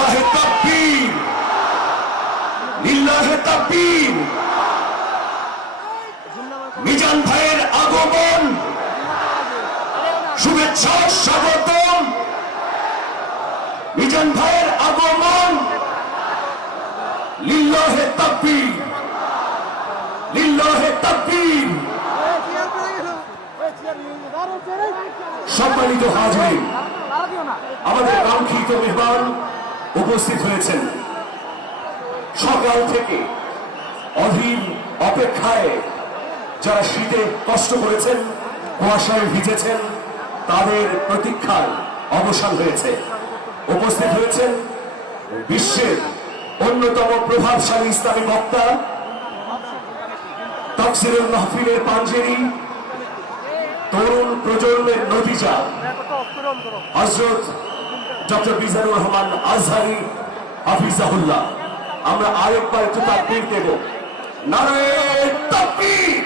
লিল্লাহে তাকবীর, লিল্লাহে তাকবীর। মিজান ভাইয়ের আগমন, শুভেচ্ছা স্বাগতম। মিজান ভাইয়ের আগমন, লিল্লাহে তাকবীর, লিল্লাহে তাকবীর। সম্মানিত হাজির, আমাদের কাঙ্ক্ষিত মেহমান উপস্থিত হয়েছেন। সকাল থেকে অধীর অপেক্ষায় যারা শীতে কষ্ট করেছেন, কুয়াশায় ভিজেছেন, তাদের প্রতীক্ষার অবসান হয়েছে। উপস্থিত হয়েছেন বিশ্বের অন্যতম প্রভাবশালী ইসলামী বক্তা, তাফসীরুল মাহফিলের পাঞ্জেরি, তরুণ প্রজন্মের নতিজা হযরত ডক্টর মিজানুর রহমান আজহারী হাফিজাহুল্লাহ। আমরা আরেকবার একটু তাকবীর দেব। নারে তাকবীর।